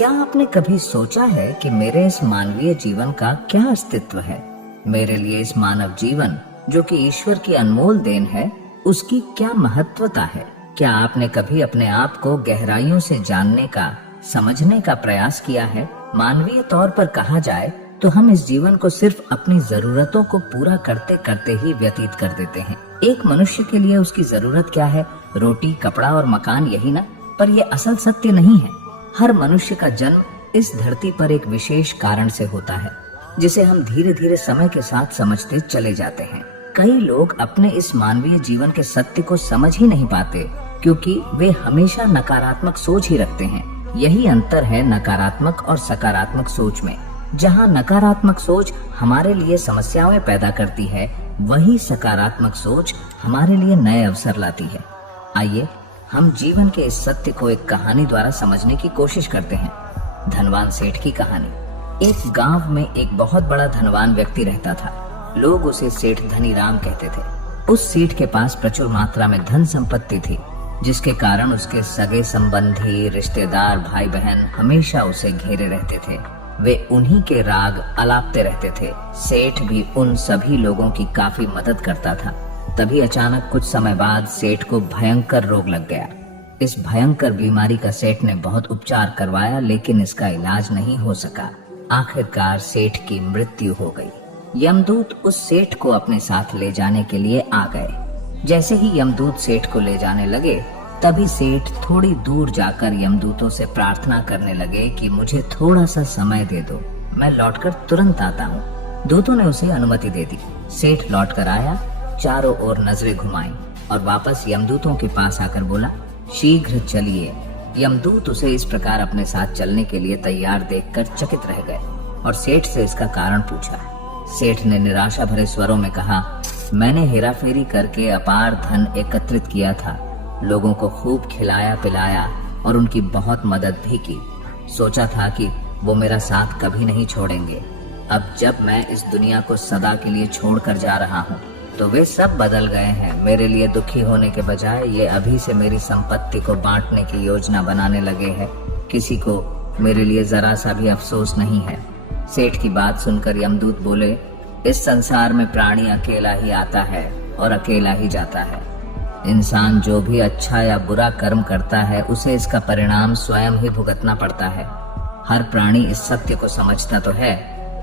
क्या आपने कभी सोचा है कि मेरे इस मानवीय जीवन का क्या अस्तित्व है? मेरे लिए इस मानव जीवन, जो कि ईश्वर की अनमोल देन है, उसकी क्या महत्वता है? क्या आपने कभी अपने आप को गहराइयों से जानने का, समझने का प्रयास किया है? मानवीय तौर पर कहा जाए तो हम इस जीवन को सिर्फ अपनी जरूरतों को पूरा करते करते ही व्यतीत कर देते हैं। एक मनुष्य के लिए उसकी जरूरत क्या है? रोटी, कपड़ा और मकान, यही ना? पर यह असल सत्य नहीं है। हर मनुष्य का जन्म इस धरती पर एक विशेष कारण से होता है, जिसे हम धीरे धीरे समय के साथ समझते चले जाते हैं। कई लोग अपने इस मानवीय जीवन के सत्य को समझ ही नहीं पाते, क्योंकि वे हमेशा नकारात्मक सोच ही रखते हैं। यही अंतर है नकारात्मक और सकारात्मक सोच में। जहाँ नकारात्मक सोच हमारे लिए समस्याएं पैदा करती है, वही सकारात्मक सोच हमारे लिए नए अवसर लाती है। आइए हम जीवन के इस सत्य को एक कहानी द्वारा समझने की कोशिश करते हैं। धनवान सेठ की कहानी। एक गांव में एक बहुत बड़ा धनवान व्यक्ति रहता था। लोग उसे सेठ धनीराम कहते थे। उस सेठ के पास प्रचुर मात्रा में धन संपत्ति थी, जिसके कारण उसके सगे संबंधी, रिश्तेदार, भाई बहन हमेशा उसे घेरे रहते थे। वे उन्हीं के राग अलापते रहते थे। सेठ भी उन सभी लोगों की काफी मदद करता था। तभी अचानक कुछ समय बाद सेठ को भयंकर रोग लग गया। इस भयंकर बीमारी का सेठ ने बहुत उपचार करवाया, लेकिन इसका इलाज नहीं हो सका। आखिरकार सेठ की मृत्यु हो गई। यमदूत उस सेठ को अपने साथ ले जाने के लिए आ गए। जैसे ही यमदूत सेठ को ले जाने लगे, तभी सेठ थोड़ी दूर जाकर यमदूतों से प्रार्थना करने लगे कि मुझे थोड़ा सा समय दे दो, मैं लौटकर तुरंत आता हूँ। दूतों ने उसे अनुमति दे दी। सेठ लौटकर आया, चारों ओर नजरें घुमाई और वापस यमदूतों के पास आकर बोला, शीघ्र चलिए। यमदूत उसे इस प्रकार अपने साथ चलने के लिए तैयार देखकर चकित रह गए और सेठ से इसका कारण पूछा। सेठ ने निराशा भरे स्वरों में कहा, मैंने हेराफेरी करके अपार धन एकत्रित किया था, लोगों को खूब खिलाया पिलाया और उनकी बहुत मदद भी की। सोचा था कि वो मेरा साथ कभी नहीं छोड़ेंगे। अब जब मैं इस दुनिया को सदा के लिए छोड़कर जा रहा हूँ, तो वे सब बदल गए हैं। मेरे लिए दुखी होने के बजाय ये अभी से मेरी संपत्ति को बांटने की योजना बनाने लगे हैं। किसी को मेरे लिए जरा सा भी अफसोस नहीं है। सेठ की बात सुनकर यमदूत बोले, इस संसार में प्राणी अकेला ही आता है और अकेला ही जाता है। इंसान जो भी अच्छा या बुरा कर्म करता है, उसे इसका परिणाम स्वयं ही भुगतना पड़ता है। हर प्राणी इस सत्य को समझता तो है,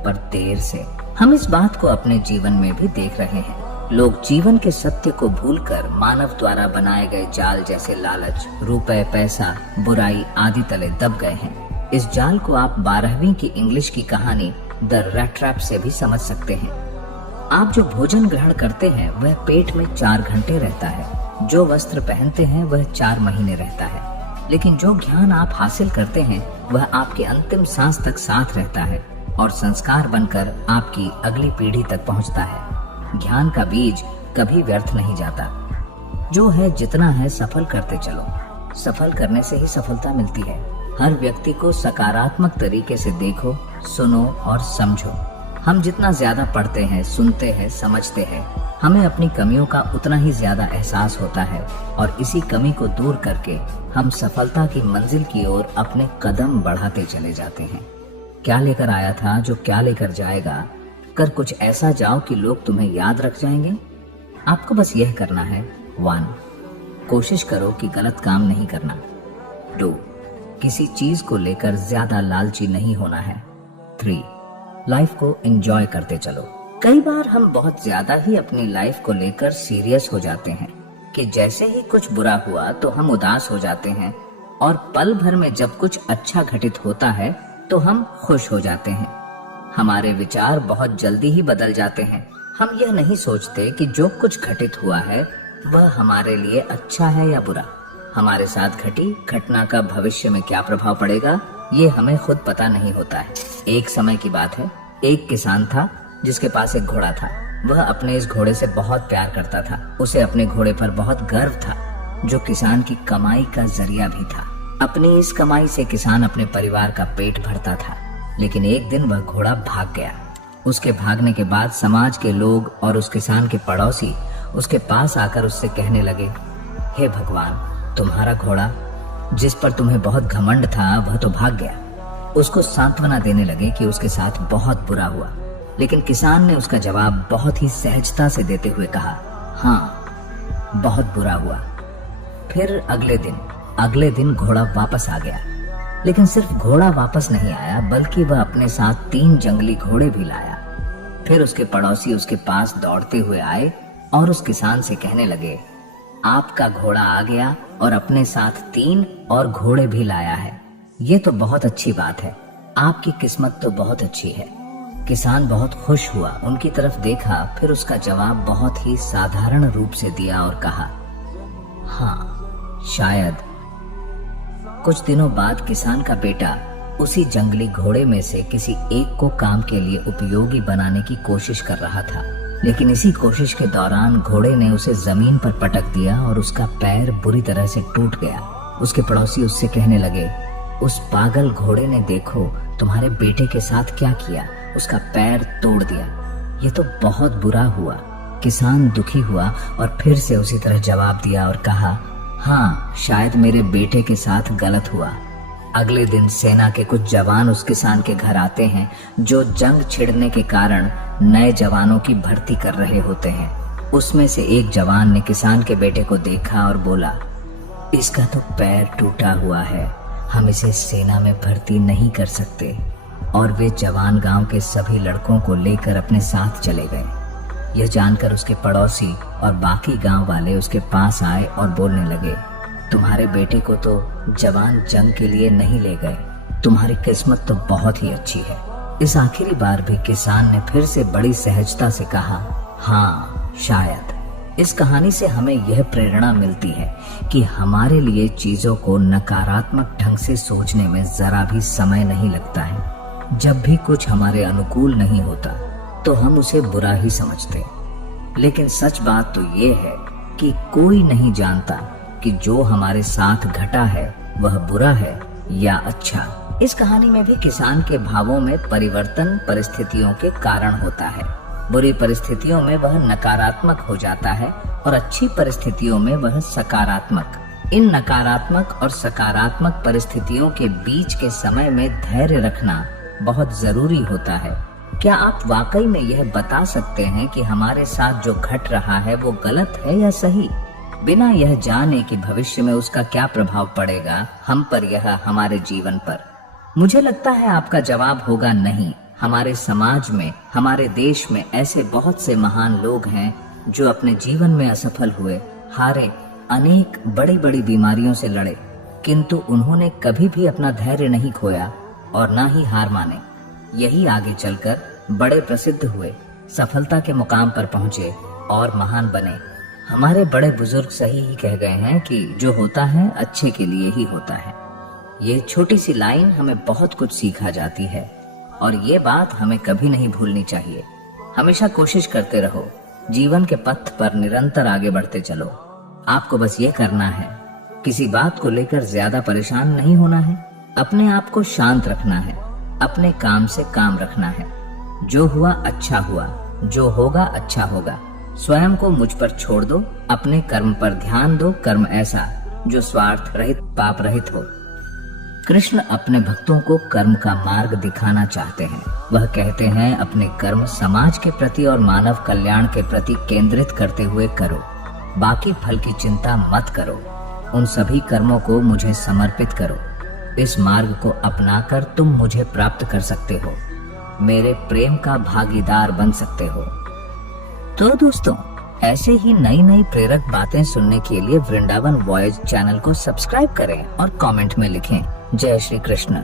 पर देर से। हम इस बात को अपने जीवन में भी देख रहे हैं। लोग जीवन के सत्य को भूलकर मानव द्वारा बनाए गए जाल जैसे लालच, रुपए, पैसा, बुराई आदि तले दब गए हैं। इस जाल को आप 12वीं की इंग्लिश की कहानी द रैट ट्रैप से भी समझ सकते हैं। आप जो भोजन ग्रहण करते हैं वह पेट में 4 घंटे रहता है। जो वस्त्र पहनते हैं वह 4 महीने रहता है। लेकिन जो ज्ञान आप हासिल करते हैं वह आपके अंतिम सांस तक साथ रहता है और संस्कार बनकर आपकी अगली पीढ़ी तक पहुंचता है। ज्ञान का बीज कभी व्यर्थ नहीं जाता। जो है जितना है सफल करते चलो। सफल करने से ही सफलता मिलती है। हर व्यक्ति को सकारात्मक तरीके से देखो, सुनो और समझो। हम जितना ज्यादा पढ़ते हैं, सुनते हैं, समझते हैं, हमें अपनी कमियों का उतना ही ज्यादा एहसास होता है और इसी कमी को दूर करके हम सफलता की मंजिल की ओर अपने कदम बढ़ाते चले जाते हैं। क्या लेकर आया था जो क्या लेकर जाएगा, कर कुछ ऐसा जाओ कि लोग तुम्हें याद रख जाएंगे। आपको बस यह करना है। 1. कोशिश करो कि गलत काम नहीं करना। 2. किसी चीज को लेकर ज्यादा लालची नहीं होना है। 3. लाइफ को एंजॉय करते चलो। कई बार हम बहुत ज्यादा ही अपनी लाइफ को लेकर सीरियस हो जाते हैं कि जैसे ही कुछ बुरा हुआ तो हम उदास हो जाते हैं और पल भर में जब कुछ अच्छा घटित होता है तो हम खुश हो जाते हैं। हमारे विचार बहुत जल्दी ही बदल जाते हैं। हम यह नहीं सोचते कि जो कुछ घटित हुआ है वह हमारे लिए अच्छा है या बुरा। हमारे साथ घटी घटना का भविष्य में क्या प्रभाव पड़ेगा, ये हमें खुद पता नहीं होता है। एक समय की बात है, एक किसान था जिसके पास एक घोड़ा था। वह अपने इस घोड़े से बहुत प्यार करता था। उसे अपने घोड़े पर बहुत गर्व था, जो किसान की कमाई का जरिया भी था। अपनी इस कमाई से किसान अपने परिवार का पेट भरता था। लेकिन एक दिन वह घोड़ा भाग गया। उसके भागने के बाद समाज के लोग और उस किसान के पड़ोसी उसके पास आकर उससे कहने लगे, हे भगवान, तुम्हारा घोड़ा जिस पर तुम्हें बहुत घमंड था वह तो भाग गया। उसको सांत्वना देने लगे कि उसके साथ बहुत बुरा हुआ। लेकिन किसान ने उसका जवाब बहुत ही सहजता से देते हुए कहा, हाँ, बहुत बुरा हुआ। फिर अगले दिन घोड़ा वापस आ गया। लेकिन सिर्फ घोड़ा वापस नहीं आया, बल्कि वह अपने साथ 3 जंगली घोड़े भी लाया। फिर उसके पड़ोसी उसके पास दौड़ते हुए आए और उस किसान से कहने लगे, आपका घोड़ा आ गया और अपने साथ 3 और घोड़े भी लाया है। ये तो बहुत अच्छी बात है, आपकी किस्मत तो बहुत अच्छी है। किसान बहुत खुश हुआ, उनकी तरफ देखा, फिर उसका जवाब बहुत ही साधारण रूप से दिया और कहा, हाँ, शायद। कुछ दिनों बाद किसान का बेटा उसी जंगली घोड़े में से किसी एक को काम के लिए उपयोगी बनाने की कोशिश कर रहा था। लेकिन इसी कोशिश के दौरान घोड़े ने उसे जमीन पर पटक दिया और उसका पैर बुरी तरह से टूट गया। उसके पड़ोसी उससे कहने लगे, उस पागल घोड़े ने देखो तुम्हारे बेटे के साथ क्या किया, उसका पैर तोड़ दिया। ये तो बहुत बुरा हुआ। किसान दुखी हुआ और फिर से उसी तरह जवाब दिया और कहा, हाँ, शायद मेरे बेटे के साथ गलत हुआ। अगले दिन सेना के कुछ जवान उस किसान के घर आते हैं जो जंग छिड़ने के कारण नए जवानों की भर्ती कर रहे होते हैं। उसमें से एक जवान ने किसान के बेटे को देखा और बोला, इसका तो पैर टूटा हुआ है, हम इसे सेना में भर्ती नहीं कर सकते। और वे जवान गांव के सभी लड़कों को लेकर अपने साथ चले गए। यह जानकर उसके पड़ोसी और बाकी गांव वाले उसके पास आए और बोलने लगे, तुम्हारे बेटे को तो जवान जंग के लिए नहीं ले गए, तुम्हारी किस्मत तो बहुत ही अच्छी है। इस आखिरी बार भी किसान ने फिर से बड़ी सहजता से कहा, हाँ, शायद। इस कहानी से हमें यह प्रेरणा मिलती है कि हमारे लिए चीजों को नकारात्मक ढंग से सोचने में जरा भी समय नहीं लगता है। जब भी कुछ हमारे अनुकूल नहीं होता तो हम उसे बुरा ही समझते। लेकिन सच बात तो ये है कि कोई नहीं जानता कि जो हमारे साथ घटा है वह बुरा है या अच्छा। इस कहानी में भी किसान के भावों में परिवर्तन परिस्थितियों के कारण होता है। बुरी परिस्थितियों में वह नकारात्मक हो जाता है और अच्छी परिस्थितियों में वह सकारात्मक। इन नकारात्मक और सकारात्मक परिस्थितियों के बीच के समय में धैर्य रखना बहुत जरूरी होता है। क्या आप वाकई में यह बता सकते हैं कि हमारे साथ जो घट रहा है वो गलत है या सही, बिना यह जाने कि भविष्य में उसका क्या प्रभाव पड़ेगा हम पर या हमारे जीवन पर? मुझे लगता है आपका जवाब होगा नहीं। हमारे समाज में, हमारे देश में ऐसे बहुत से महान लोग हैं जो अपने जीवन में असफल हुए, हारे, अनेक बड़ी बड़ी बीमारियों से लड़े, किंतु उन्होंने कभी भी अपना धैर्य नहीं खोया और ना ही हार माने। यही आगे चलकर बड़े प्रसिद्ध हुए, सफलता के मुकाम पर पहुंचे और महान बने। हमारे बड़े बुजुर्ग सही ही कह गए हैं कि जो होता है अच्छे के लिए ही होता है। ये छोटी सी लाइन हमें बहुत कुछ सिखा जाती है और ये बात हमें कभी नहीं भूलनी चाहिए। हमेशा कोशिश करते रहो, जीवन के पथ पर निरंतर आगे बढ़ते चलो। आपको बस ये करना है, किसी बात को लेकर ज्यादा परेशान नहीं होना है, अपने आप को शांत रखना है, अपने काम से काम रखना है। जो हुआ अच्छा हुआ, जो होगा अच्छा होगा। स्वयं को मुझ पर छोड़ दो, अपने कर्म पर ध्यान दो। कर्म ऐसा जो स्वार्थ रहित, पाप रहित हो। कृष्ण अपने भक्तों को कर्म का मार्ग दिखाना चाहते हैं। वह कहते हैं, अपने कर्म समाज के प्रति और मानव कल्याण के प्रति केंद्रित करते हुए करो, बाकी फल की चिंता मत करो। उन सभी कर्मों को मुझे समर्पित करो। इस मार्ग को अपनाकर तुम मुझे प्राप्त कर सकते हो, मेरे प्रेम का भागीदार बन सकते हो। तो दोस्तों, ऐसे ही नई नई प्रेरक बातें सुनने के लिए वृंदावन वॉयज चैनल को सब्सक्राइब करें और कमेंट में लिखें, जय श्री कृष्ण।